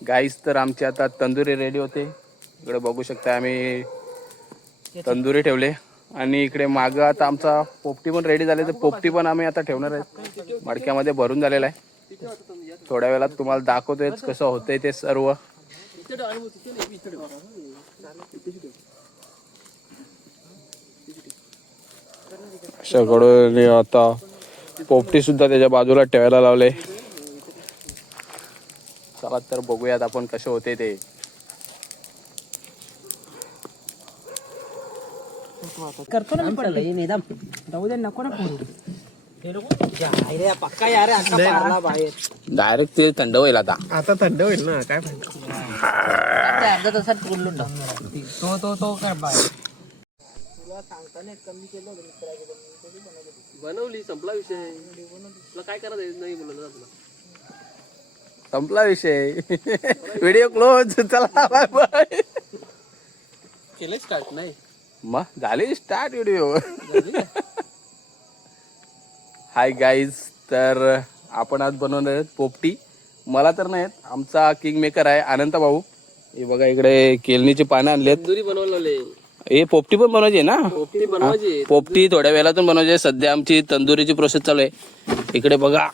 गाईस तर आमची आता तंदुरी रेडी होते. इकडे बघू शकता आम्ही तंदुरी ठेवले आणि इकडे मागं आता आमचा पोपटी पण रेडी झाले. तर पोपटी पण आम्ही आता ठेवणार आहे. मडक्यामध्ये भरून झालेला आहे. थोड्या वेळात तुम्हाला दाखवतोयच कसं होतंय ते सर्व. सगळं आता पोपटी सुद्धा त्याच्या बाजूला ठेवायला लावले. चला तर बघूयात आपण कसे होते ते. करतो ना मी पडलं निदाम जाऊ दे नको ना करू पक्का यार आता पारला बाहेर डायरेक्ट ते थंड होईल आता. आता थंड होईल ना काय अर्धा तासात बोललो ना तो कर बाहेर तुला सांगता नाही कमी केलं बनवली संपला विषय. तुला काय करायचं नाही बोललं तुला. संपला विषय. Video close. चला बाय बाय. केलंय स्टार्ट नाही मग झाली स्टार्ट व्हिडिओ. हाय गाईज, तर आपण आज बनवणार आहेत पोपटी. मला तर नाही आमचा किंग मेकर आहे अनंत भाऊ. हे बघा इकडे केळणीची पानं आणलेत. तंदुरी बनवलेले. हे पोपटी पण बनवायची आहे ना. पोपटी बनवायची. पोपटी थोड्या वेळातून बनवायची आहे. सध्या आमची तंदुरीची प्रोसेस चालू आहे. इकडे बघा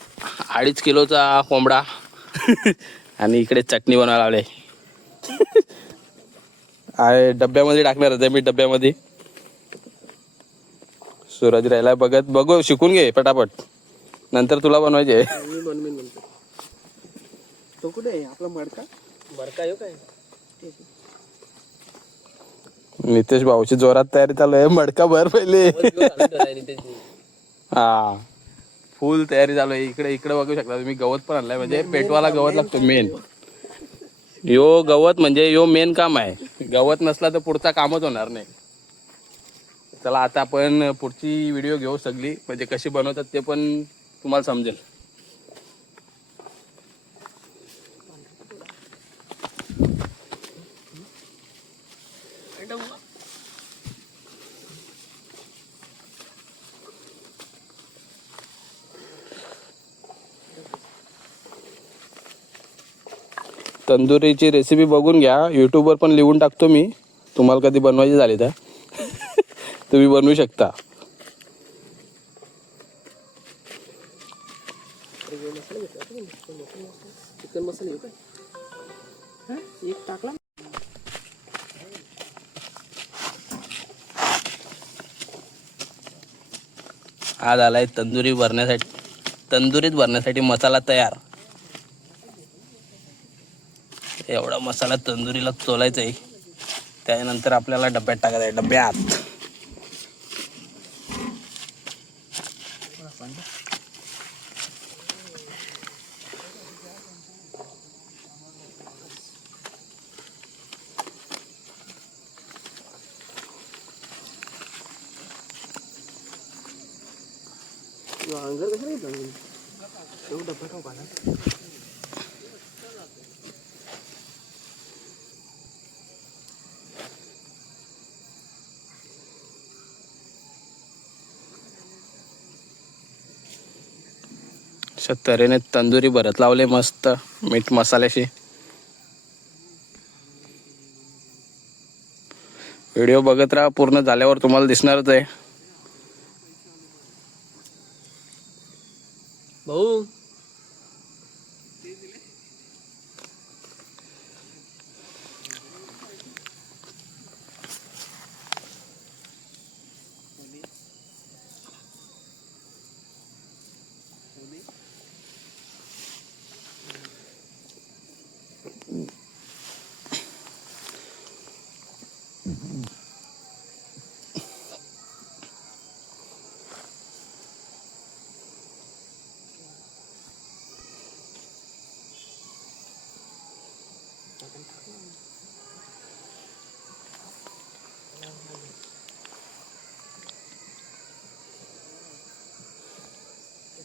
2.5 किलोचा कोंबडा आणि इकडे चटणी बनवायला लावले. आहे डब्यामध्ये टाकणार आहे मी. डब्यामध्ये सूरज राहिला बघत. बघू शिकून घे पटापट, नंतर तुला बनवायचे. मी बनवीन म्हणतो. तो कुठे आहे आपला मडका मडका येऊ काय. नितेश भाऊची जोरात तयारी चालू आहे. मडका भर पहिले. हा फुल तयारी चालू आहे. इकडे इकडे बघू शकता तुम्ही. गवत पण आणलाय. म्हणजे पेटवाला गवत लागतो मेन. यो गवत म्हणजे यो मेन काम आहे. गवत नसला तर पुढचा कामच होणार नाही. चला आता आपण पुढची व्हिडिओ घेऊ सगळी. म्हणजे कशी बनवतात ते पण तुम्हाला समजेल. तंदुरीची रेसिपी बघून घ्या. यूट्यूबवर पण लिहून टाकतो मी. तुम्हाला कधी बनवायची झाली तर तुम्ही बनवू शकता. चिकन मसाला येऊ काय. एक टाकला हा झालाय तंदुरीत भरण्यासाठी मसाला तयार. एवढा मसाला तंदुरीला चोलायचा आहे. त्यानंतर आपल्याला डब्यात टाकायचा आहे. डब्यात अंगर कसं नाही डब्बा खाऊ का अशा तऱ्हेने तंदुरी भरत लावले मस्त मीठ मसाल्याशी. व्हिडिओ बघत राहा. पूर्ण झाल्यावर तुम्हाला दिसणारच आहे. भाऊ.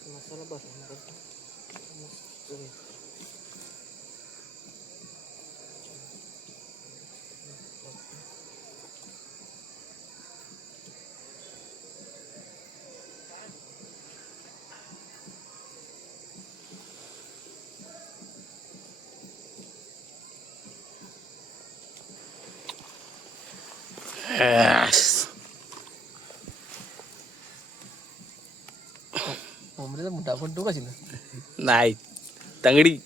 मसाला भरला कोंबडीचा मोठा पण तू कशी ना नाही तंगडी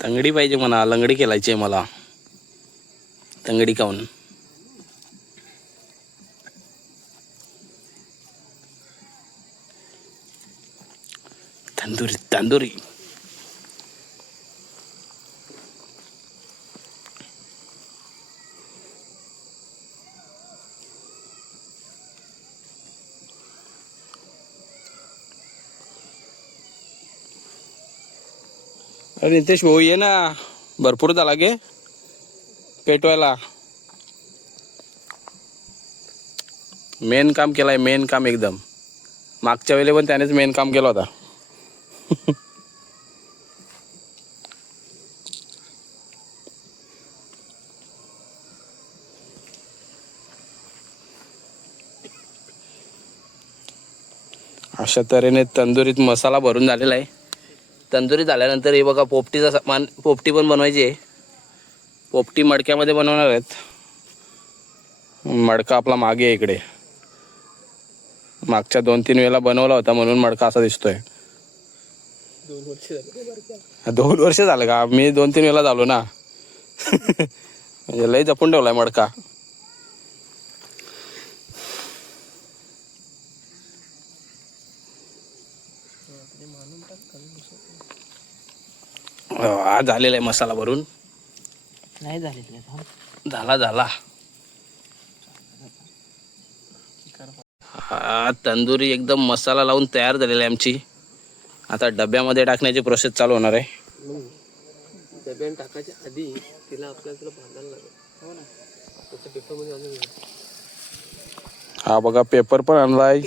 तंगडी पाहिजे म्हणा. लंगडी खेळायची आहे मला. तंगडी खाऊन तंदुरी तंदुरी. अरे नितेश भाऊ ये ना. भरपूर झाला गे पेटवायला. मेन काम केलाय. मेन काम एकदम. मागच्या वेळेला पण त्यानेच मेन काम केलं होता. अशा तऱ्हेने तंदुरीत मसाला भरून झालेला आहे. तंदुरी झाल्यानंतर हे बघा पोपटीचा सामान. पोपटी पण बनवायची आहे. पोपटी मडक्यामध्ये बनवणार आहेत. मडका आपला मागे आहे इकडे. मागच्या 2-3 वेळेला बनवला होता म्हणून मडका असा दिसतोय. 2 वर्ष झालं का? मी 2-3 वेळेला झालो ना. म्हणजे लय जपून ठेवलाय मडका. आज झालेला आहे मसाला भरून. नाही झाले झाला झाला. हा तंदुरी एकदम मसाला लावून तयार झालेला आहे आमची. आता डब्यामध्ये टाकण्याची प्रोसेस चालू होणार आहे. डब्यान टाकायच्या आधी तिला आपल्याला बांधायला लागेल. हो ना. त्याच्या पेपरमध्ये आणून हा बघा पेपर पण आणलाय.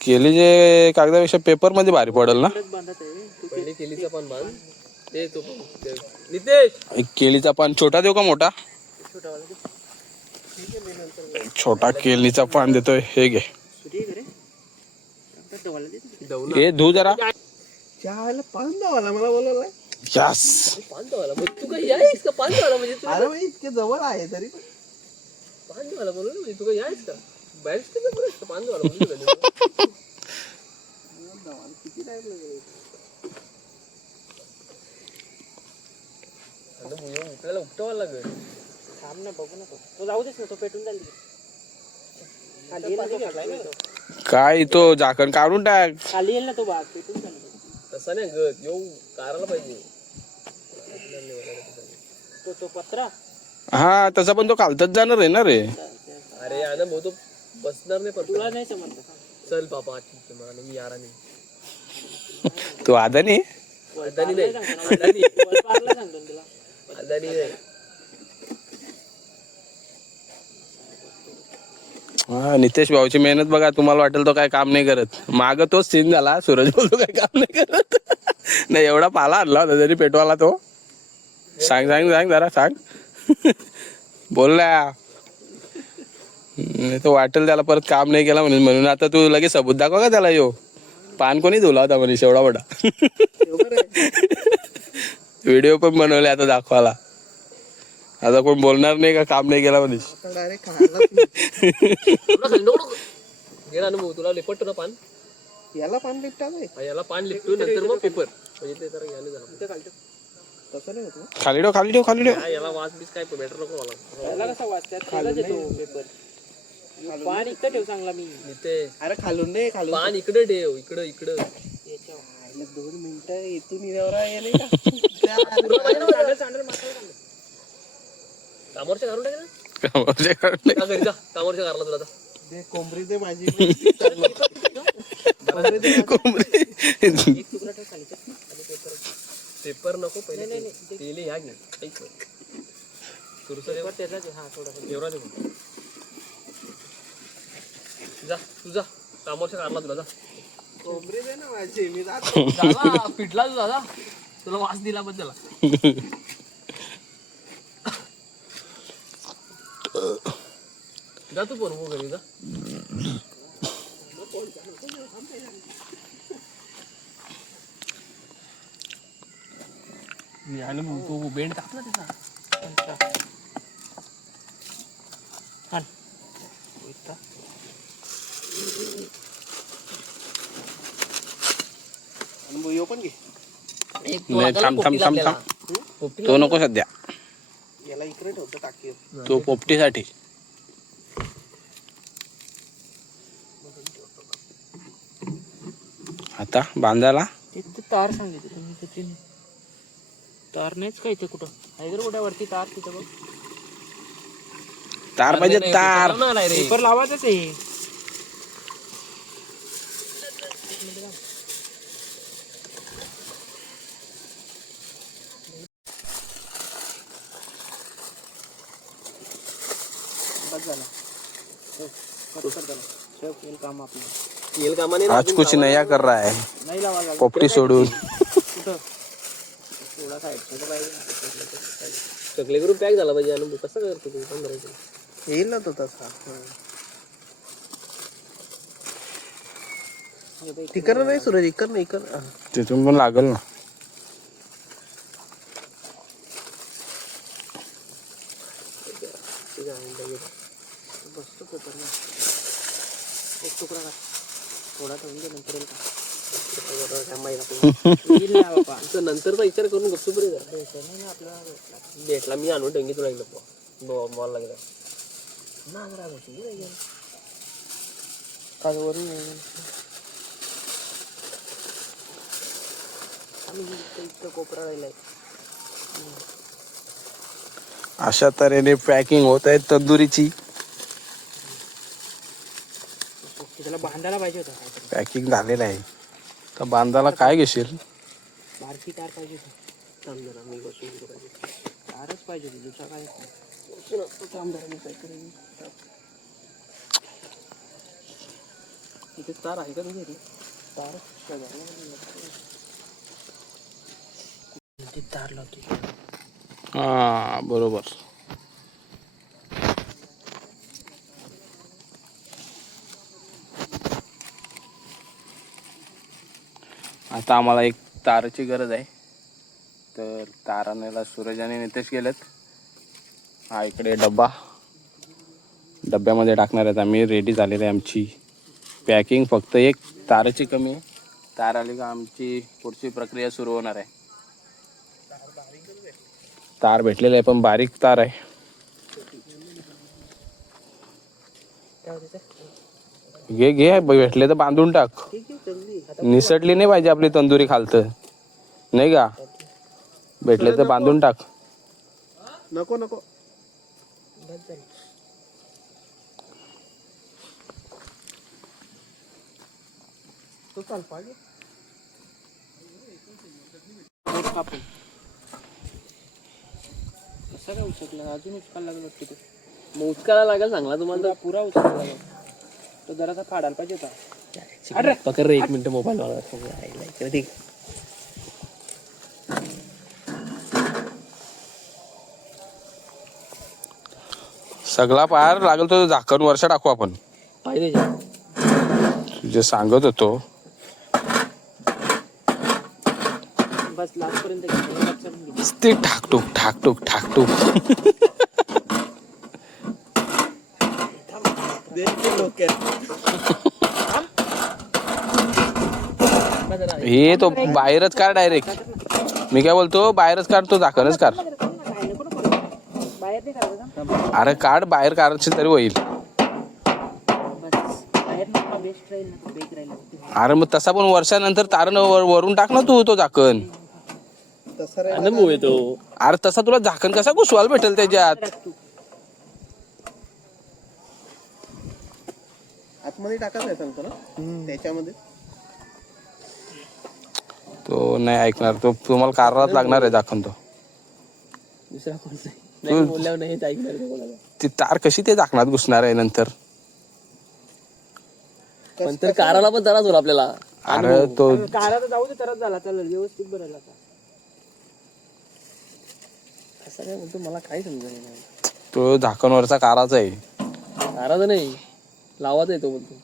केली जे कागदापेक्षा पेपर मध्ये भारी पडेल ना. पहिले केलीचा पान बांध. ते तो नितेश एक केळीचा पान छोटा देऊ का मोठा? छोटा केळीचा पान देतोय. हे घे. हे धू जरा. पान दावाला मला बोलवलाय. यस. पान दावाला तू काय यायस का? पान दावाला म्हणजे अरे भाई इतके जवळ आहे तरी पण पान दावाला बोलवलं म्हणजे तू काय यायस का? बाहेर पान दावाला बोलवलं. किती टाइम लागेल? आपल्याला उपटावं लागेल. थांब ना बघू नको. तो जाऊ देस ना. तो पेटून जाईल. काय तो झाकण काढून टाक. खाली येईल ना तो भाग पेटून जाईल. तसा नाही ग. येऊ कारायला पाहिजे. तो पत्रा. हा तसा पण तो खालतच जाणार आहे ना रे. अरे आना भाऊ तो बसणार नाही. पण तुला नाही समजलं. चल बाबा ठीक आहे मला मी यारा नाही. तू अदानी. अदानी नाही. अदानी नाही. हा नितेश भाऊची मेहनत बघा. तुम्हाला वाटेल तो काय काम नाही करत. माग तोच सीन झाला. सूरज बोलतो काय काम नाही करत. नाही एवढा पाला आणला होता तरी पेटवाला तो. सांग सांग सांग जरा सांग. बोलला तो वाटेल त्याला परत काम नाही केला म्हणून आता तू लगेच सबूत दाखवा का त्याला. यो पान कोणी धुला होता मनीष एवढा मोठा. व्हिडिओ पण बनवले आता दाखवायला. आता कोण बोलणार नाही का काम नाही केला मनीष. तुला लिपटतो ना पान. याला पान लिपटा. याला पान लिपटून नंतर मग पेपर म्हणजे ते जरा याने झालं. तसं नाही होत. खाली ठेव खाली ठेव खाली ठेव. याला वास बीस काय बेटर नको मला. याला कसा वाचतात खाली पेपर. पान इकडे ठेव चांगला मी. नितेश अरे खालून नाही. खालून पान इकडे ठेव. इकडं इकडं 2 मिनिटं इथून येण्यावर आहे का. कामावरच्या घरून टाक ना. कामावरच्या काढून का घरी जा. कामावरच्या घरला तुला आता. कोंबडी दे माझी. कोंबडी. पेपर नको पहिले. तेल ह्या घे. एवढा दे. जा तू जा. कामावरच्या घरला तुला जा. कोंबडी दे ना माझी. मी जातो. झाला पिटला तू दादा. तुला वास दिला पण त्याला. जा तू पण घरी जा. मी आणि मग तो बेंड टाकला त्याचा. आण. आणि पण घे. एक तो नाही आता थांब थांब पोपटीला थांब आपल्याला. थांब पोपटीला तो नको सध्या, याला इकडे ठेवतो टाकी. तो पोपटीसाठी. आता बांधायला तिथे तार सांगितली तुम्ही त्याची तार नाहीच काय इथे कुठं हैदर कुठे वरती तार तिथं बघ. तार पाहिजे तार. पेपर लावायचंच आहे. बस झाला. काम आपलं येल कामाने आज कुछ नया कर रहा है नाही लावायला पोपटी सोडून. कुठं थोडा साईड पाहिजे. सगळे ग्रुप पॅक झाला पाहिजे. आणि कसं करतो तू 15 येईल ना तो तसा. इकडं नाही सूरज, इकडं नाही, इकडं. तिथून पण लागल ना. बसतो पेपर ना. एक तुकडा काढ. थोडा ठेवून दे नंतर येईल का? येईल ना बाबा. तर नंतरचा विचार करून गप्पू बरे झाला. नाही ना आपल्याला भेटला मी आणून टंगी तुला एकदा मॉल लागला. नांगरा बसली काय वरून इतकं कोपरा राहिलाय. अशा तऱ्हेने पॅकिंग होत आहे तंदुरीची. त्याला बांधायला पाहिजे होता काहीतरी. पॅकिंग झालेलं आहे. तर बांधायला काय घेशील? बारकी तार पाहिजे होती. थांब जरा मी बसून घेतो पाहिजे. तारच पाहिजे होती दुसरा काय थांब जरा मी काहीतरी. इथे तार आहे का तुझ्या इथे? तार तार लावते. हा बरोबर. आता आम्हाला एक ताराची गरज आहे. तर तार आणायला सूरज आणि नितेश गेलेत. हा इकडे डब्बा, डब्यामध्ये टाकणार आहेत आम्ही. रेडी झालेली आहे आमची पॅकिंग. फक्त एक ताराची कमी आहे. तार आली का आमची पुढची प्रक्रिया सुरू होणार आहे. तार भेटलेलं आहे पण बारीक तार आहे. घे घे भेटले तर बांधून टाक. निसटली नाही पाहिजे आपली तंदुरी खालतं, नाही का? भेटले तर बांधून टाक. नको नको. तो चाल पाहिजे. कसा काय उचकला? अजून उचकायला लागलं तिथे. मग उचकायला लागेल चांगला तुम्हाला. पुरा उचकायला लागला. तो जरासा फाडायला पाहिजे होता. अरे पकड रे 1 मिनिट मोबाईल वाला. ठीक. सगळा पार लागल तो झाकण वर्षा टाकू आपण. पाहिजे जे सांगत होतो बस लास्ट पर्यंत ते ठाकटूक ठाकटूक ठाकटूक. हे तो बाहेरच काढ डायरेक्ट. मी काय बोलतो, बाहेरच काढ तो, झाकणच काढ. बाहेर नाही काढायचं. अरे काढ, बाहेर काढशील तरी होईल. बाहेर ना बेस्ट राहील ना, बेक राहील. अरे मग तसा पण वर्षानंतर तारण वरून टाक ना तू तो झाकण. आनंद येतो. अरे तसा तुला झाकण कसा घुसवायला भेटेल त्याच्यात? आतमध्ये टाकायचं सांगतो ना त्याच्यामध्ये. तो नाही ऐकणार. तो तुम्हाला कारणात लागणार आहे झाकण. तो दुसरा कोण नाही बोलल्यावर नाही ऐकणार कोणाला. ती तार कशी ते झाकणात घुसणार आहे नंतर? पण तर काराला पण त्रास होईल आपल्याला. अरे तो कारा तर जाऊ दे, तरच झाला. चल व्यवस्थित भरायला आता. असं काय म्हणतो मला काही समजलं नाही. तो झाकणवरचा काराचा आहे. काराचा नाही लावाचा येतो बोलतो.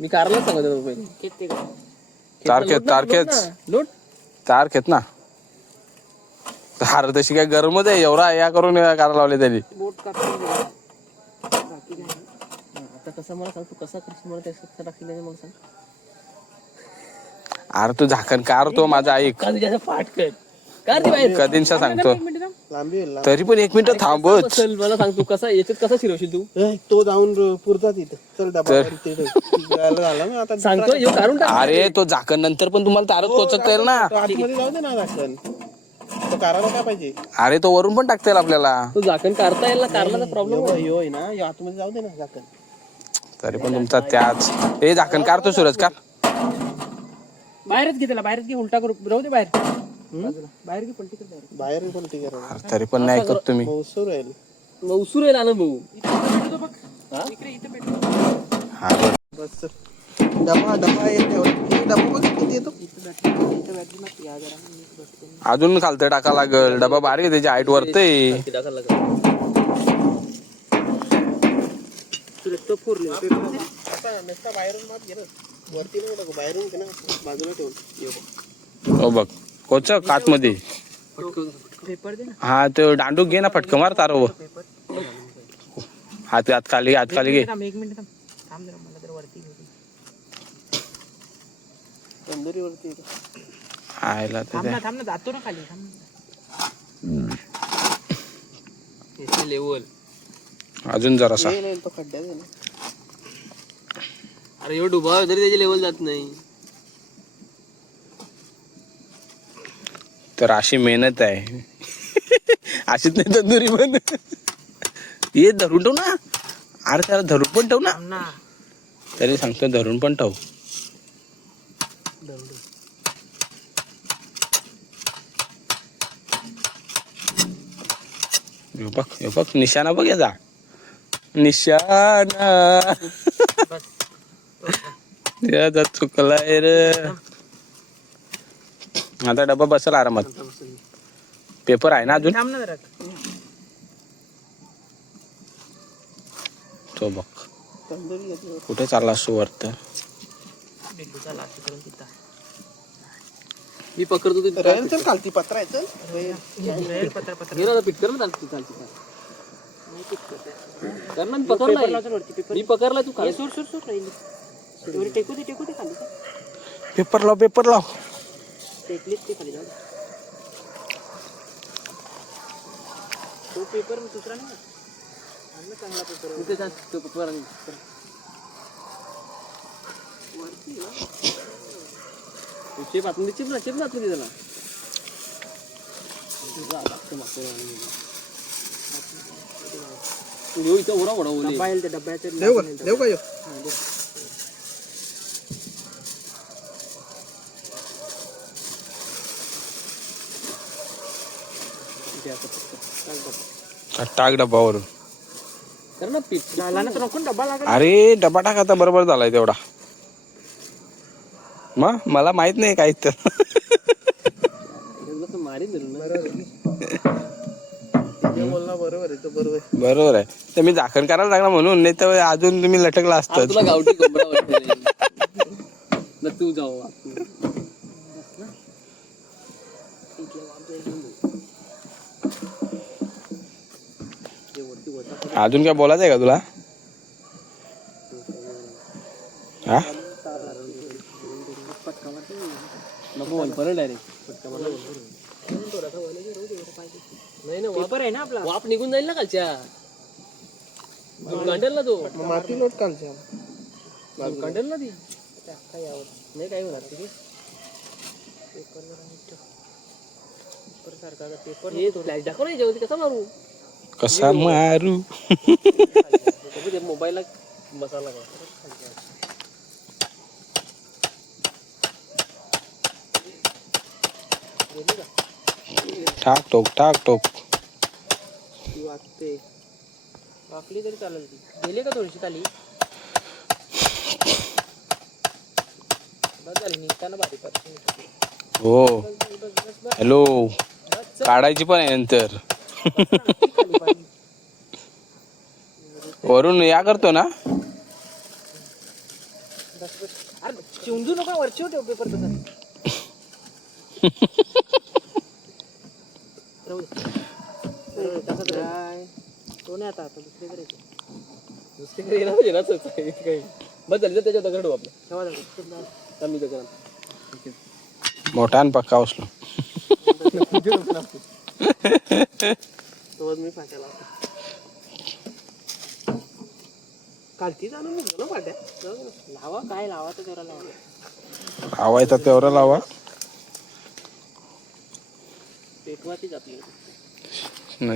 मी कारलाच सांगत होतो पहिले. किती का? तारखेत लोट तार खेच ना. हा अरे तशी काय गरमच आहे एवढा या करून करायला लावले त्यांनी. बोट कापून दिला. बाकी काय नाही. आता कसं मला सांग, तू कसा करशील मला त्याचं टाकली नाही मग सांग. अरे तू झाकण कार तो माझा ऐक का तुझ्या पाठ कर कार ती बाहेर कधींचा सांगतो लांबी होईल, तरी पण 1 मिनिट थांबच. चल मला सांग तू कसा याच्यात कसा शिरवशील तू तो जाऊन पुरता तिथे चल डबा झाला ना आता सांगतो येऊ काढून टाक. अरे तो झाकण नंतर पण तुम्हाला तारच कोचकता येईल ना. तो आतमध्ये जाऊ दे ना झाकण तो काराला काय पाहिजे अरे तो वरून पण टाकता येईल आपल्याला. तू झाकण काढता येईल ना, कारला प्रॉब्लेम यो आहे ना यो आतमध्ये जाऊ दे ना झाकण तरी पण तुमचा त्याच हे झाकण काढतो सूरज का बाहेरच घे त्याला, बाहेरच घे, उलटा करू राहू दे बाहेर बाजूला. बाहेर घे, पलटी कर बाहेर. बाहेर पण ठीक आहे अरे तरी पण नाही ऐकत तुम्ही. मौसूर राहील मौसूर आहे आनंद भाऊ. भेटतो बघ इकडे, इथे भेटतो. हा बरं. बस डबा डबा येते डबा बघ किती येतो अजून खालतं टाका लागल डबा बारीक आहे त्याची हाईट वरते. टाकायला लागेल. तो फोरले आता नुसता बाहेरून मात घे ना वरती नाही टाकू बाहेरून घे ना बाजूला ठेवून ये बघ. हो बघ कोच कात मध्ये पेपर दे ना. हा तो दांडूक घे ना फटकं मार तारो हात हात खाली घे. थांब 1 मिनिट थांब थांब जरा, मला जरा वरती घेऊ दे. तंदुरी वरती येतो आयला थांब ते ना, थांब ना, जातो ना खाली, थांब ना. याची लेवल. अजून जरासा नाही तो खड्ड्यात आहे ना अरे एवढं डुबा तरी त्याची लेवल जात नाही. तर अशी मेहनत आहे. अशीच नाही तंदुरी पण ये धरून ठेव ना. अरे त्याला धरून पण ठेव ना. थांब ना. तरी सांगतो धरून पण ठेव. हे बघ निशाणा बघ याचा निशाणा याचा चुकलाय रे. आता डबा बसल आरामात. पेपर आहे ना अजून थांब ना जरा. तो बघ तंदुरी येते कुठे चालला असतो वरत. बिल्लूचा लाठी करून तिथं मी पकडतो तू राहील चल खालती पत्रा आहे चल राहील पत्र पत्र. घे ना पिट कर ना चालती कर ना. मी पकडलाय मी पकडलाय तू खाली. सोड सोड सोड राहील. तेवढी टेकू दे खाली. पेपर लाव टेकलीच ते खाली जाऊ दे. तो पेपर दुसरा नाही ना. आण ना चांगला पेपर. इथे जा, तो पेपर आणि चिप आतमध्ये चिप ना आतमध्ये त्याला. तू इथं ओरा ओढा ओले. डब्बा येईल त्या डब्याचे देऊ का यो टाक डब्बावर. कर ना पीठ. झाला ना तर नको डब्बा लागला. अरे डबा टाक आता बरोबर झालाय तेवढा. मग मला माहित नाही काय तर. मारी बोलला बरोबर आहे तो बरोबर बरोबर आहे तर मी झाकण करायला लागला म्हणून नाही तर अजून तुम्ही लटकला असतात. तुला गावठी कोंबडा वाटतंय. ना तू जाऊ अजून काय बोलायचं आहे का तुला. हा नको परत डायरेक्ट. नाही ना पेपर आहे ना आपला. वाप निघून जाईल ना खालच्या. काढेल ना तो. माती लोट कालच्या काढेल ना ती. नाही काय होणार ते. पेपर फ्लॅश दाखव ना याच्यावरती कसा मारू. कसा मारू. मोबाईलला मसाला टाक टोक वाटते वाकली तरी चालेल ती. गेली का थोडीशी खाली. बस झाली निघताना बारीक पासून. हो हॅलो काढायची पण आहे नंतर. वरून या करतो ना. अरे चिंजू नका वरची ठेव पेपर तसा. राहू दे. तसंच राह. तो नाही आता दुसरीकडे येतो. दुसरीकडे येणार पाहिजे ना असंच काही. बस झाली तर त्याच्या दगड ठेवू आपलं. तेव्हा जाऊ. कमी दगड. मोठा आणि पक्का असलो. तेव्हा मी फाट्या लावतो. कालती जाणून निघलो ना फाट्या. जाऊ दे ना. लावा काय लावा तर तेवढा लावा. लावायचा तेवढा लावा. पेटवाचीच आपली.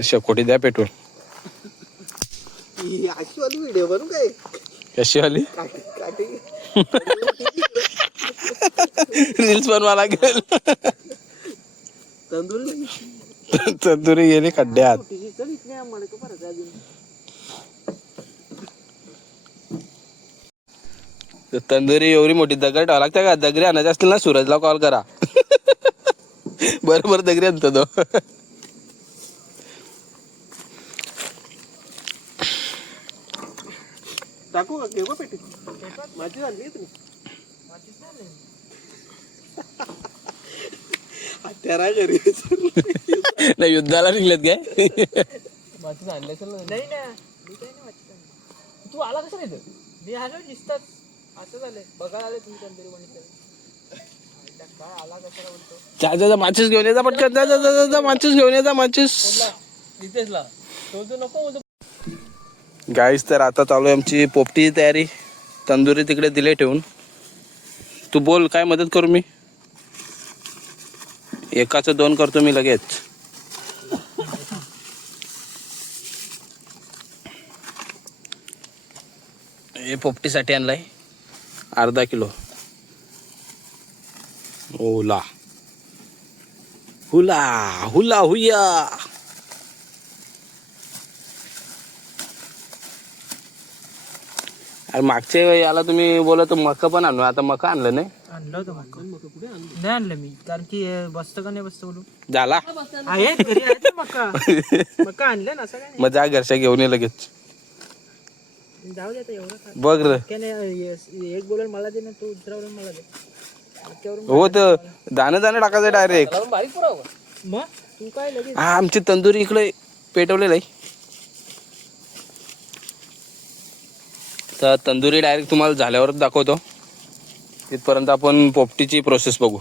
शेकोटी द्या पेटवून. ही अशी वाली व्हिडिओ बनवू काय कशी आली काठी काठी रील्स बनवा लागेल. तंदुरी तंदुरी गेली खड्ड्यात. चल इथल्या मडकं परत अजून. तंदुरी एवढी मोठी दगड ठेवा लागते का? दगडी आणायचे असतील ना सूरजला कॉल करा. बरोबर दगडी आणतो तो. टाकू का घेऊ का पेटी माझी आणली तुम्ही हत्यारा घरी नाही युद्धाला निघलेत काय? माझं आणलं असेल ना. नाही ना मी काही नाही वाटत. तू आला कसं नाही तर? मी आलो दिसतात असं झालंय. बघायला आले तुम्ही तंदुरी बघितलं. काय आला कशाला बोलतो. जा जा जा, माचीस घेऊन ये जा पटकन. जा जा जा जा, जा माचीस घेऊन ये जा. माचीस तिथेचला तो नको बोलतो. गाईस तर आता चालू आहे आमची पोपटीची तयारी. तंदुरी तिकडे दिले ठेवून. तू बोल काय मदत करू मी? एकाचं 2 करतो मी लगेच. हे पोपटीसाठी आणलाय अर्धा किलो. ओला हुला हुला हुया. अरे मागच्या याला तुम्ही बोलत मका पण आणलो. आता मका आणलं नाही. आणलं होतं मका. नाही आणलं मी कारण की बसतं का नाही बसतं बोलू. झाला आहे घरी आहे ते मका. मका आणलं ना असं काय मग जा घरच्या घेऊन ये लगेच. नाही. जाऊ दे आता एवढं खा. बघ रे. काय नाही एक बोलून मला दे ना तू दुसरा बोलून मला दे. मक्यावरून हो तर दाणे दाणे टाकायचं डायरेक्ट. बारीक पुरावं. मग तू काय लगेच हा आमची तंदुरी इकडे पेटवलेलं आहे. तर तंदुरी डायरेक्ट तुम्हाला झाल्यावरच दाखवतो. तिथपर्यंत आपण पोपटीची प्रोसेस बघू.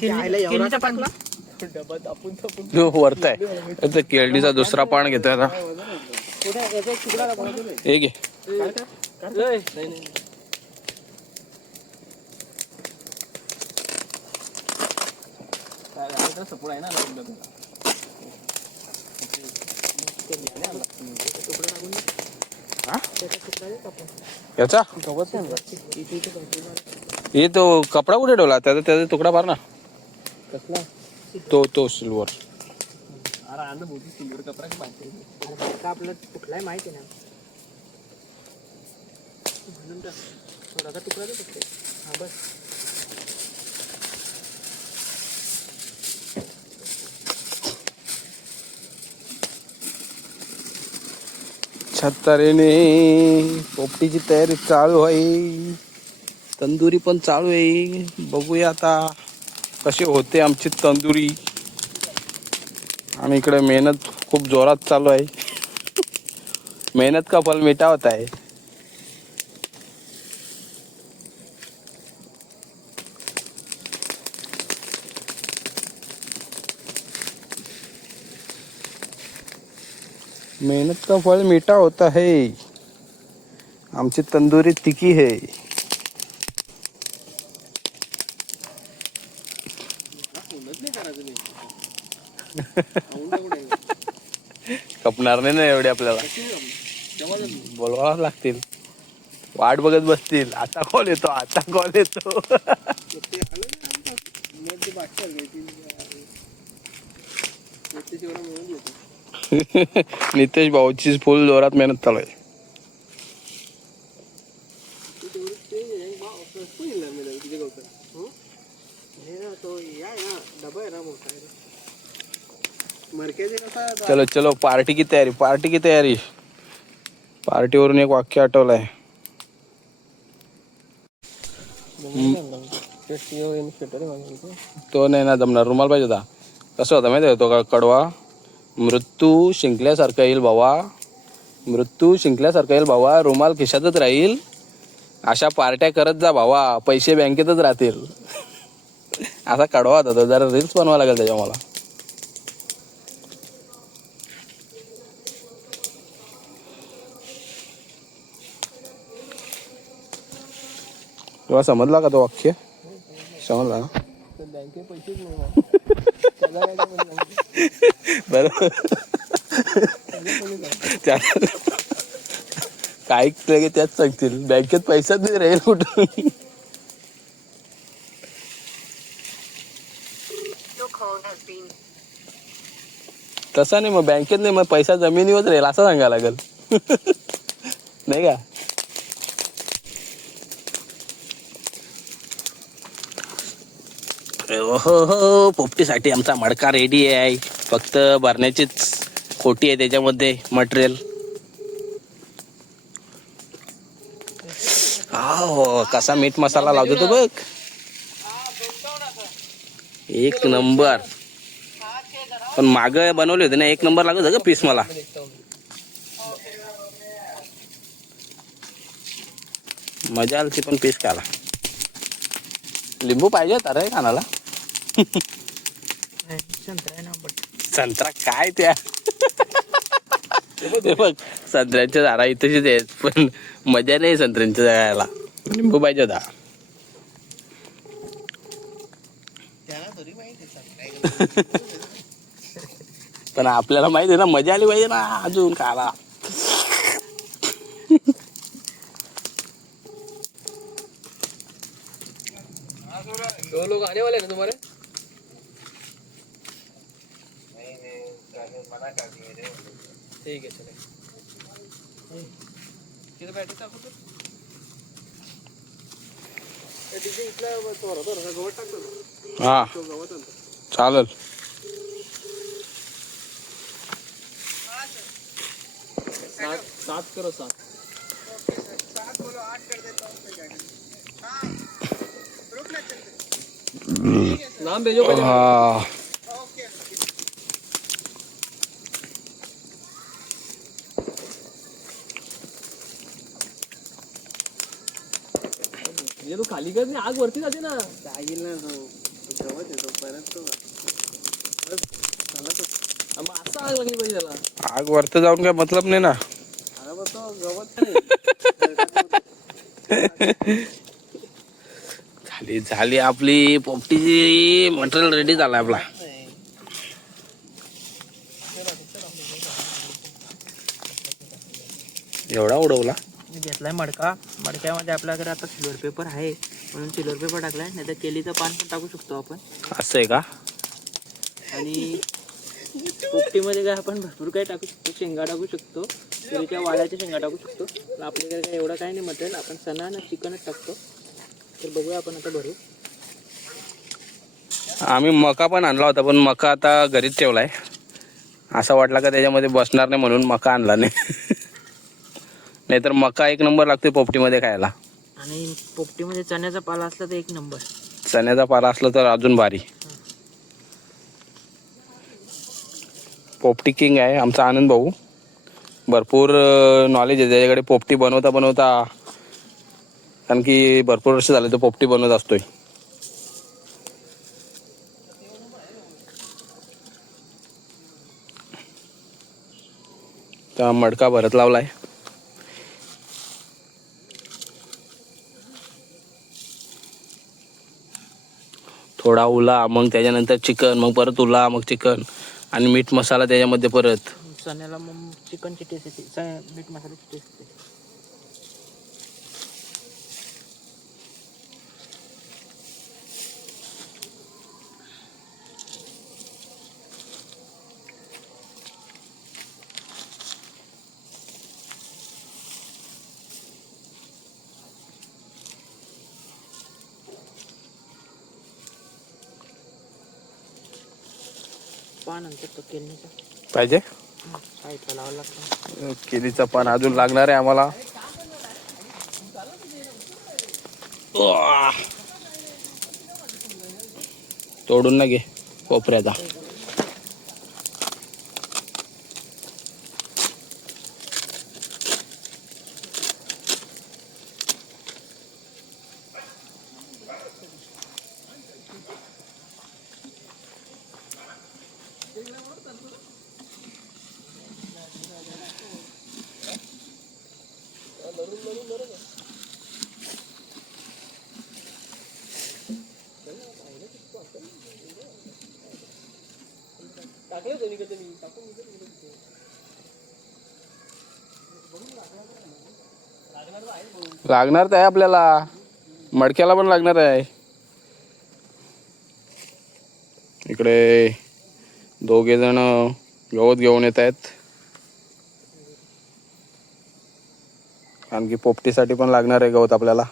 केळीच्या पान डबा तापून तापून जो वरत आहे केळडीचा दुसरा पान घेतोय आता. कुठे याचा एक तुकडा दाखव. हे घे. नाही नाही सपोर्ट आहे ना याचा हे तो कपडा कुठे ठेवला? त्याचा तुकडा मार ना. कसला तो सिल्वर. अरे अन्न मोठी सिल्वर कपडा माहिती का आपलं कुठलाही माहिती ना म्हणून थोडासा तुकडा दे फक्त. हा बस. छतारीने पोपटीची तयारी चालू आहे. तंदुरी पण चालू आहे. बघूया आता कशी होते आमची तंदुरी. आणि इकडे मेहनत खूप जोरात चालू आहे. मेहनत का फल मीठा होता है. मेहनत का फल मीठा होता है. आमची तंदुरी तिखी है. कपणार नाही ना एवढे आपल्याला. बोलवावं लागतील. वाट बघत बसतील. आता कॉल येतो, आता कॉल येतो. नितेश भाऊची फुल जोरात मेहनत चालू आहे. डबा आहे ना मोठा आहे. मरक्याचे कसा चलो चलो पार्टी की तयारी, पार्टी की तयारी. पार्टीवरून एक वाक्य आठवलंय. तो नाही ना जमणार, रुमाल पाहिजे होता. कसं होता माहिती आहे तो का कडवा, मृत्यू शिंकल्यासारखा येईल भावा, मृत्यू शिंकल्यासारखा येईल भावा, रुमाल खिशातच राहील. अशा पार्ट्या करत जा भावा, पैसे बँकेतच राहतील. असा कडवा होता तो. जरा रील्स बनवावं लागेल त्याच्या मला. तुला समजला का तो वाक्य? समजला ना? बँकेत पैसेच नाही बरोबर. काय की त्याच सांगतील, बँकेत पैसाच नाही राहील कुठून. तसा नाही, मग बँकेत नाही, मग पैसा जमिनीवर राहील असं सांगायला लागेल. नाही का? हो पोपटीसाठी आमचा मडका रेडी आहे. फक्त भरण्याचीच खोटी आहे त्याच्यामध्ये मटेरियल. हो कसा मीठ मसाला लावतो तो बघ, एक नंबर. पण माग बनवले होते ना, एक नंबर लागत होतं पीस मला. मजा आली पण पीस खायला. लिंबू पाहिजे होता रे कानाला. संत्रा काय त्या. ते बघ संत्र्यांच्या झाडा इथेच आहेत, पण मजा नाही संत्र्यांच्या झाडाला. लिंबू पाहिजे होता. पण आपल्याला माहिती आहे ना, मजा आली पाहिजे ना अजून खायला. दो लोग आने वाले हैं तुम्हारे? ठीक है चले. किती बॅटरी टाकू तू? तिथे इथला गवत टाकतो हा गवत आणतो. चालेल. सात करो सात. नाम भेजो पहले. हा ये तो खाली कर नाही, आग वरती जाते ना. जाईल ना तो गवत येतो परत तो. मग असं आग लागली पाहिजे त्याला. आग वरत जाऊन काय मतलब नाही ना. अरे मग तो गवत झाली आपली पोपटीची मटेरियल रेडी झालाय आपला. एवढा उडवला. मी घेतलाय मडका. मडक्यामध्ये आपल्याकडे आता सिल्वर पेपर आहे म्हणून सिल्वर पेपर टाकलाय, नाही तर केलीचं पान पण टाकू शकतो आपण. असं आहे का? आणि पोपटीमध्ये काय आपण भरपूर काही टाकू शकतो. शेंगा टाकू शकतो, तुरीच्या वाड्याच्या शेंगा टाकू शकतो. तर आपल्याकडे काय एवढं काय नाही मटेरियल, आपण चणा ना चिकनच टाकतो. तर बघूया आपण आता भरू. आम्ही मका पण आणला होता, पण मका आता घरीच ठेवलाय. असं वाटलं का त्याच्यामध्ये बसणार नाही म्हणून मका आणला नाही. नाहीतर मका एक नंबर लागते पोपटीमध्ये खायला. आणि पोपटीमध्ये चण्याचा पाला असला तर एक नंबर. चण्याचा पाला असला तर अजून भारी. पोपटी किंग आहे आमचा आनंद भाऊ. भरपूर नॉलेज आहे त्याच्याकडे पोपटी बनवता बनवता. कारण की भरपूर वर्ष झाले तो पोपटी बनवत असतोय. तर मडका भरत लावलाय. थोडा उला, मग त्याच्यानंतर चिकन, मग परत उला, मग चिकन आणि मीठ मसाला त्याच्यामध्ये परत. चण्याला मग चिकनची टेस्ट येते, मीठ मसाल्याची टेस्ट येते. पान नंतर तो केळीचा पाहिजे. साईडला लावायला लागतं. केळीचं पान अजून लागणार आहे आम्हाला. तोडून ना घे कोपऱ्याचा. लागणार तर आहे आपल्याला, मडक्याला पण लागणार आहे. इकडे दोघे जण गवत घेऊन येत आहेत. आणखी पोपटीसाठी पण लागणार आहे गवत आपल्याला.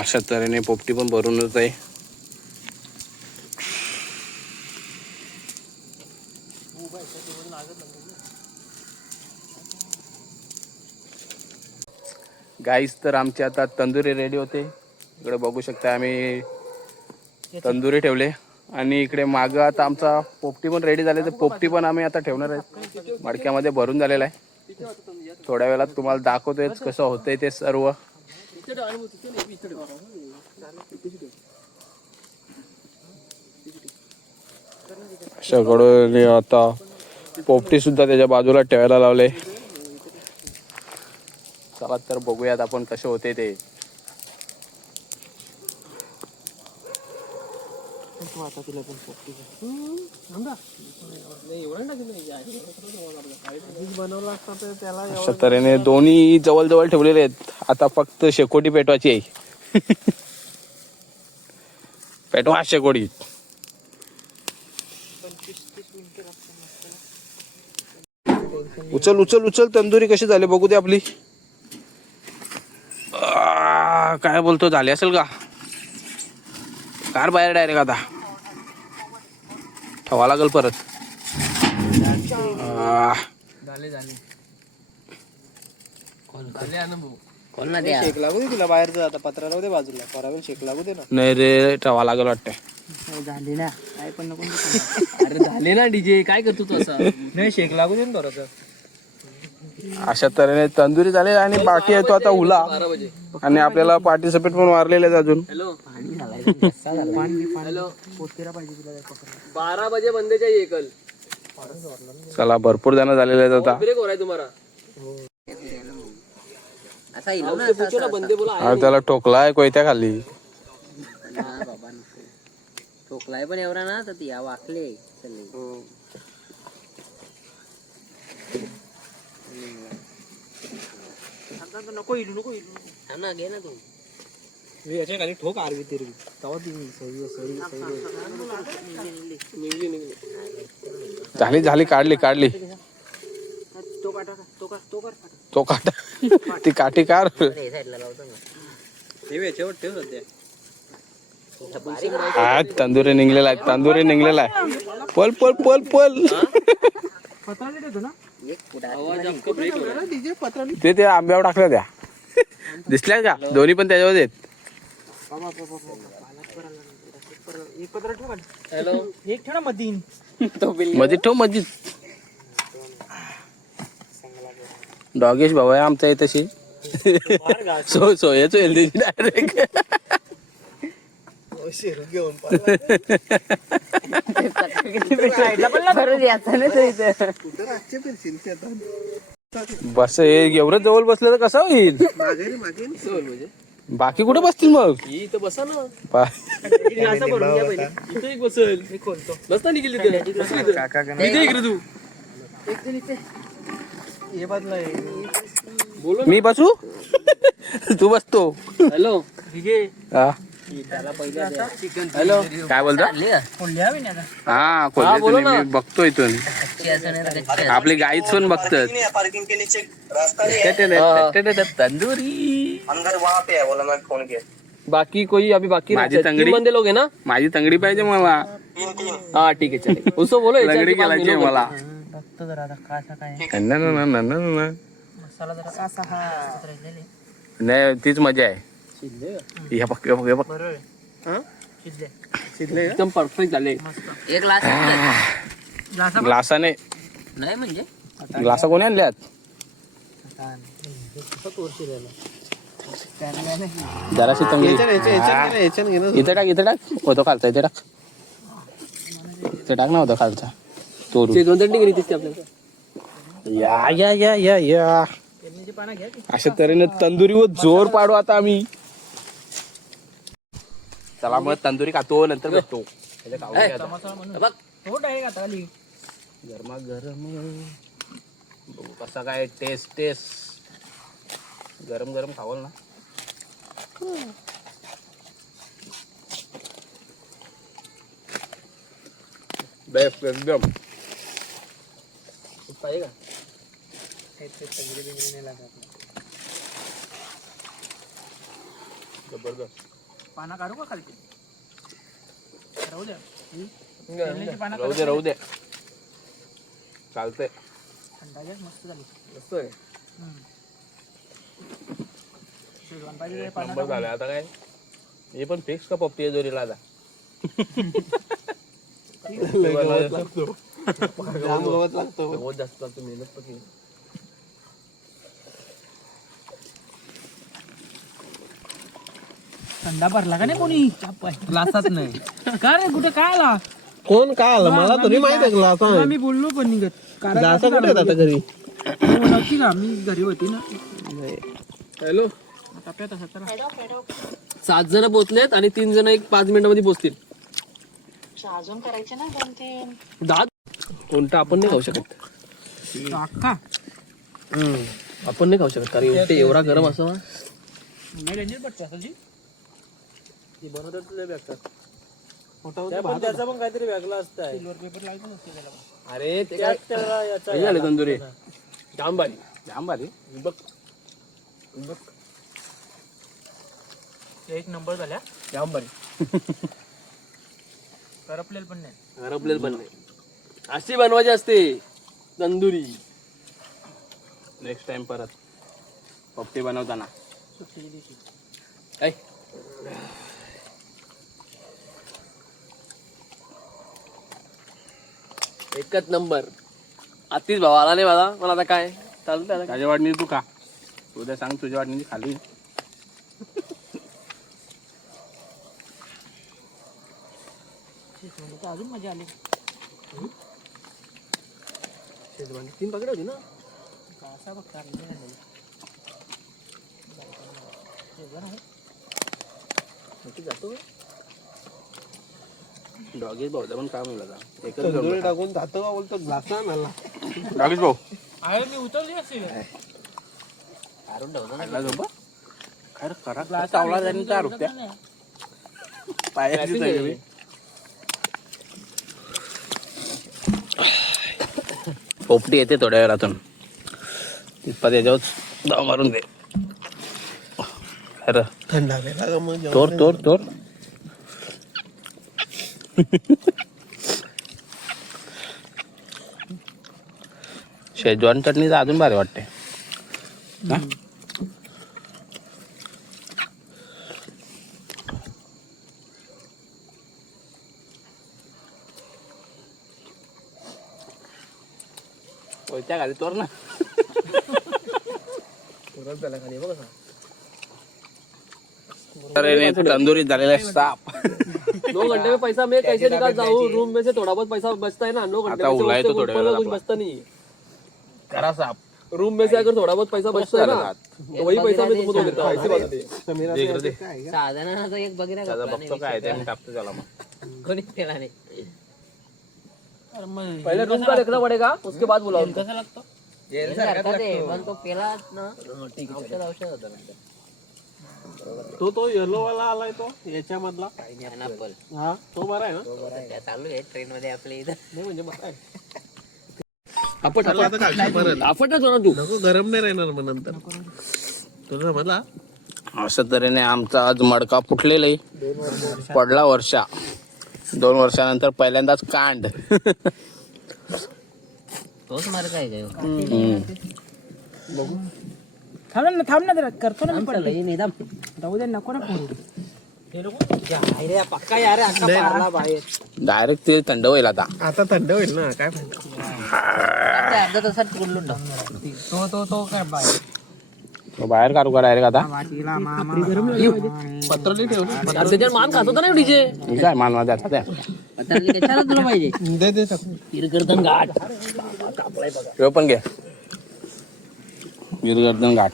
अशा तऱ्हेने पोपटी पण भरूनच आहे. गाईस तर आमचे आता तंदुरी रेडी होते. इकडे बघू शकता आम्ही तंदुरी ठेवले आणि इकडे मागं आता आमचा पोपटी पण रेडी झाले. तर पोपटी पण आम्ही आता ठेवणार आहे. मडक्यामध्ये भरून झालेला आहे. थोड्या वेळात तुम्हाला दाखवतोयच कसं होतंय ते सर्व. अशाकडून आता पोपटी सुद्धा त्याच्या बाजूला ठेवायला लावले. चला तर बघूयात आपण कसे होते ते. अशा तऱ्हेने दोन्ही जवळ जवळ ठेवलेले आहेत. आता फक्त शेकोटी पेटवायची आहे. पेटवा शेकोटी. उचल उचल उचल. तंदुरी कशी झाली बघू दे आपली. काय बोलतो, झाली असेल का? कार बाहेर डायरेक्ट आता ठेवा लागल परत. शेक लागू दे तिला बाहेरचं. आता पत्रा राहू दे बाजूला, परावेल शेक लागू दे ना. नाही रे, ठेवा लागल वाटतंय. झाले ना काय पण नको. अरे झाले ना डीजे, काय करतो तू असं? नाही शेक लागू दे ना थोडंसं. अशा तऱ्हेने तंदुरी झाले आणि बाकी येतो आता उला. आणि आपल्याला पार्टिसिपेट पण मारलेले आहेत अजून. हॅलो पाणी झालाय. हॅलो पोतेरा पाहिजे तुला. 12 बजे बंदे चाहिए कल. चला भरपूर जण झालेले आहेत आता. ब्रेक हो रहा है तुम्हारा. असा इलो ना पूछो ना बंदे बोला आणि त्याला टोकलाय कोयत्या खाली. बाबा ठोकलाय पण एवढा ना तर ती वाकले चले. नको इलू नको इलू ना. घे ना तू. याच्या खाली ठोक आरवी तिरवी तेव्हा ती झाली झाली, काढली काढली. तो काटा तो कर तो कर. तो काटा ती काठी कार. साईडला लावतो ना. ठेव याच्यावर ठेव सध्या. हा तंदुरी निघलेला आहे. तंदुरी निघलेला आहे. पल पल पल पल. ते आंब्यावर टाकल्या त्या दिसल्या का? दोन्ही पण त्याच्यावर आहेत. हॅलो एक ठेव ना मधीन. मध्ये ठेव मध्ये. डॉगेश भाऊ आहे आमच्या इथशी सोयाच होईल त्याची डायरेक्ट. घेऊन कुठं रातचे फिरशील ते आता बस हे एवढं जवळ बसलं तर कसं होईल. मागे मागे म्हणजे बाकी कुठे बसतील मग. इथं बसा ना. पा- ग्लास भरून घ्या पहिले. इथं एक बसल. मी खोलतो. बसता निघेल तिथे. बस इथं. इथे इकडे तू. हे बाजूला बोलो मी बसू तू बसतो. हॅलो. ठीक आहे. हा. त्याला पहिले द्या. हॅलो. काय बोलतो. खोलली हवी ना आता. हा हा, बोलो खोलले ना. मी बघतो इथून. आपली गाईच पण बघतात. पार्किंग के नीचे रास्ता तंदुरी अंदर वहाँ पे है बोला मैं फोन किया बाकी कोई अभी बाकी माझी रहते हैं? तंगड़ी? 3 बंदे लोग हैं ना. माझी तंगडी पाहिजे मला. हाँ ठीक है चले. उसको बोलो तंगडी केलायची मला. बघतो जरा आता कासा काय ना, ना, ना, ना, ना, ना. मसाला जरा कासा हा राहिलेले. नाही तीच मजा आहे. हे बघ हे बघ हे बघ. बरोबर आहे. शिजले. शिजले एकदम परफेक्ट झाले. एक ग्लास ग्लासा ग्लासाने नाही म्हणजे ग्लासा कोणी आणल्यात. जराशी तंगडी याच्याने घे ना इथे टाक इथे टाक होतो खालचा इथे टाक इथे टाक ना होतो खालचा तोरू. ते 2 डिग्री दिसते आपल्याला. या या या या या पानं घ्या की. अशा तऱ्हेने तंदुरीवर जोर पाडू आता आम्ही. चला मग तंदुरी खातो नंतर भेटतो. बघ. हो डायरेक्ट आता आली. गरमा गरम बघू कसा काय टेस्ट गरम गरम खावल ना. बेस्ट एकदम. पाहिजे का. तंगडी बिंगडी नाही लागत. जबरदस्त. पानं काढू का खालची. राहू द्या. पानं राहू दे राहू दे चालतंय. थंडा गॅस मस्त झाली. मस्त आहे. शेजवान पाहिजे पानं नंबर झाले आता काय हे पण फिक्स का पप्पी जोरीला आता. जाम गवत लागतो बहुत जास्त लागतो मेहनत पण केली. थंडा भरला का नाही कोणी ग्लासात नाही का रे कुठे काय आला. कोण काय आलं मला तरी माहित आहे ग्लास तुला मी बोललो पण निघत कारण ग्लास कुठे आहेत आता घरी नव्हती का मी घरी होती ना. हॅलो. टप्प्यात असं तर 7 जण पोचलेत आणि 3 जण एक 5 मिनिटांमध्ये पोचतील. अजून करायचे ना 2-3. 10 कोणता आपण नाही खाऊ शकत. अख्खा आपण नाही खाऊ शकत कारण ते एवढा गरम असावा. नाही डेंजर पडते असं जी बनवतात तुझ्या बॅगचा. त्याचा पण काहीतरी वेगळा असतं सिल्वर पेपर लावायचं नसते त्याला. अरे ते काय हे झाले तंदुरी जाम भारी. जाम भारी. बघ बघ एक नंबर झाल्या. जाम भारी. करपलेलं पण नाही. हरपलेलं पण नाही. अशी बनवायची असते तंदुरी. नेक्स्ट टाइम परत पप्पी बनवताना. सुट्टीच्या दिवशी. काय एकच नंबर. आतीच भाव आला नाही माझा पण आता काय चालतं आता. त्याच्या वाटणी तू खा. उद्या सांग तुझ्या वाटणीची खाली. शेजवान तर अजून मजा आली. शेजवान 3 पाकिट होती ना. असा बघ जातो. डॉगेश भाऊचा पण काम होईल आता. एकच तंदुरी घेऊन टाकून जातो का बोलतो ग्लास आणला डॉगेश भाऊ आहे मी उतरली असेल. खायला झोपा खरं खरा चावला जाईल त्या रुपया पायाची सगळी. पोपटी येते थोड्या वेळातून. तिप्पा त्याच्यावर दाव मारून दे. खरं थंडा वेळा का मग तोर तोर तोर. शेजवान चटणी अजून भारी वाटते ना. त्या घाली तोर ना. खाली बघा अरे तंदुरीत झालेला आहे साप. 2 घंटे में पैसा मैं कैसे निकाल जाऊँ रूम में से थोड़ा बहुत पैसा बचता है ना 9 घंटे आता में से उलाय तो उससे थोड्या ऊपर वेळात कुछ आपला. बचता नहीं है करा साप. रूम में से अगर थोड़ा बहुत पैसा बचता है ना तो वही पैसा मैं तुमको देता हूँ ऐसी बात नहीं है. दे इकडे दे. साधारण एक बघितला त्याचा बघतो काय आहे ते मी टाकतो त्याला मग. कोणी केला नाही पहले रूम का देखना पड़ेगा उसके बाद बुलाओ उनको. कसा लागतो पण तो पेला ना औषध होतं नंतर तो येलो वाला आलाय तो याच्यामधला पायनॅपल हा तो बरा आहे ना त्या चालू आहे ट्रेन मध्ये आपल्या इथं नाही म्हणजे बरा आहे आपण आपटच हो ना तू नको गरम नाही राहणार मग नंतर तुझं मला अशा तऱ्हेने आमचा आज मडका फुटलेला आहे. पडला वर्षा 2 वर्षानंतर पहिल्यांदाच कांड. तोच मार्ग आहे काय थांब ना जरा करतो ना मी पण. जाऊ दे नको ना पोरू. पक्का यार असा मारला बाहेर डायरेक्ट ते थंड होईल आता. आता थंड होईल ना काय अर्धा तासात बोललो ना तो काय बाय तो बाहेर काढू का डायरेक्ट आता. वाटीला मामा पत्र नाही ठेवलं त्याच्यावर मान खात होता ना डीजे मी काय मानवा द्याचा त्या कशाला तुला पाहिजे दे दे हिरगर्दन घाट तो पण घे. वीरगर्दन घाट.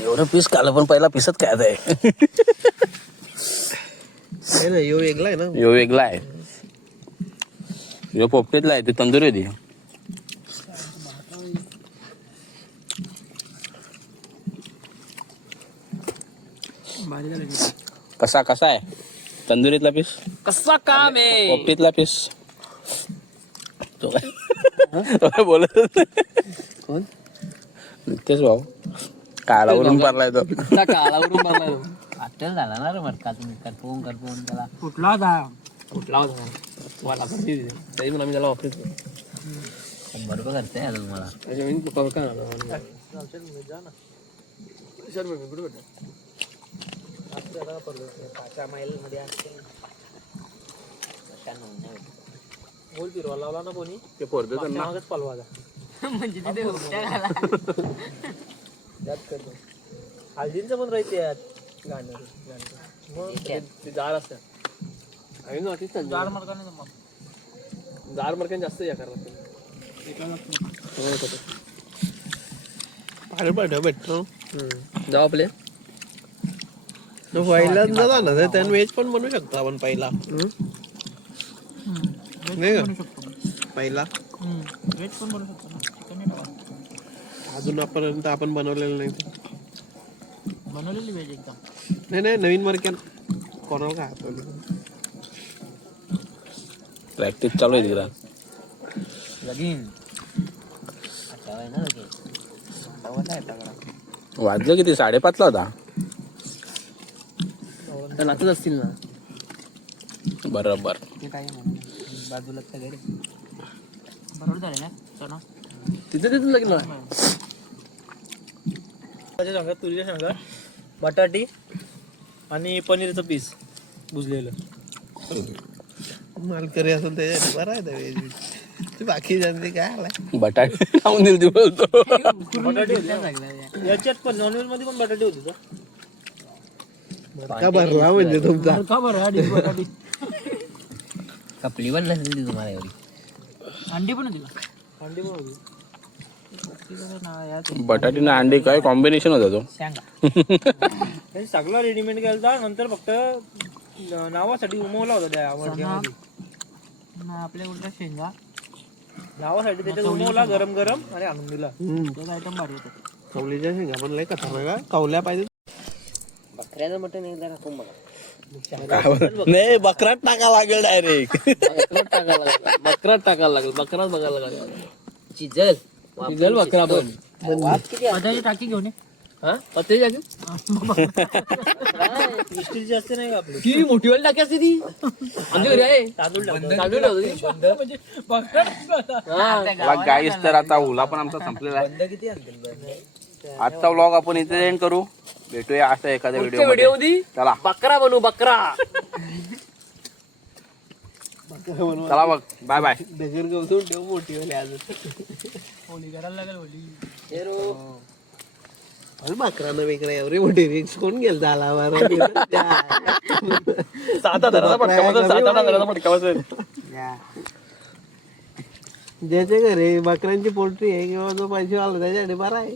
एवढं पीस खाल्लं पण पहिला पीसच काय आहे. आहे ना यो वेगळा आहे ना यो वेगळा आहे. यो पोपटीतला आहे ते तंदुरी होती. कसा कसा आहे तंदुरीतला पीस कसा काम आहे पोपटीतला पीस. तो काय बोलत कोण? तेच भाऊ काळावरून पारलाय तो. काळावरून मारला हॉटेल झाला ना रे मटका तुम्ही करपवून त्याला कुठला होता कुठला होता मला तरी पण आम्ही त्याला वापरतो 100 रुपये खर्च आहे तुम्हाला बोल फिरवा लावला ना कोणी ते पोरगं मागच पलवाजा म्हणजे तिथे उपट्या घाला त्यात करतो हळदींचं पण राहते यात गाणं मग ते जाड असतात आणि ना तीच जाड मार्गाने जाड मार्गाने जास्त या करायला पाणी भेटतो जाऊ आपले व्हायला जा ना त्यानं व्हेज पण बनवू शकतो आपण पहिला नाही का पहिला व्हेज पण बनवू शकतो ना चिकन अजून पर्यंत आपण बनवलेलं नाही ते. बनवलेली व्हेज एकदम नाही नवीन मार्केट कोणाला काय प्रॅक्टिस चालू आहे तिला. लगीन वाजलं किती 5:30 होता. नाचत असतील ना बरोबर. बाजूला तर घरी बरोबर झाले ना चला तिथे तिथून लगेच ना सांगा तुरीच्या सांगा बटाटी आणि पनीरचं पीस भुजलेलं मालकरी असेल ते बरं आहे व्हेज बाकी जनते काय आलाय बटाटे लावून दिली ती बोलतो. बटाटे होते याच्यात पण नॉनव्हेज मध्ये पण बटाटे होते का का भरला म्हणजे तुमचा का बरं बटाटी कपली पण नसली ती तुम्हाला एवढी अंडी पण दिला अंडी पण होती बटाटी ना अंडी काय कॉम्बिनेशन होता तो. त्यांनी सगळा रेडीमेड केला नंतर फक्त नावासाठी उमवला होता त्या वर्गामध्ये आपल्या उलटा शेंगा नावासाठी त्याच्यात उमवला गरम गरम आणि आणून दिला तोच आयटम भारी होता कवलीच्या शेंगा पण लय कथा कवल्या पाहिजे बकऱ्याचं मटण एकदा टाकून बघा नाही बकरात टाका लागेल डायरेक्ट. बकरात टाकायला लागेल बकराच बघायला लागेल चिजल जल बकरा पण बटाट्याची टाकी घेऊन ये हा पत्ते जागे मिस्ट्रीची असते नाही का आपली ती मोठी वाली टाकी असते ती आमच्या घरी आहे तांदूळ मला गाईस तर आता हुला पण आमचा संपलेला आहे. आजचा व्लॉग आपण इथे एंड करू. भेटूया अशा एखाद्या व्हिडिओ व्हिडिओ मध्ये चला बकरा बनवू बकरा चला मग बाय बाय. डगर गवसून ठेव मोठी वाली आज होली करायला लागेल होली. अरे बकरानं वेगळं एवढी मोठी रिक्स कोण गेल झाला ज्याच्या घरी बकऱ्यांची पोल्ट्री आहे किंवा जो पैसे आला त्याच्यासाठी बरा आहे.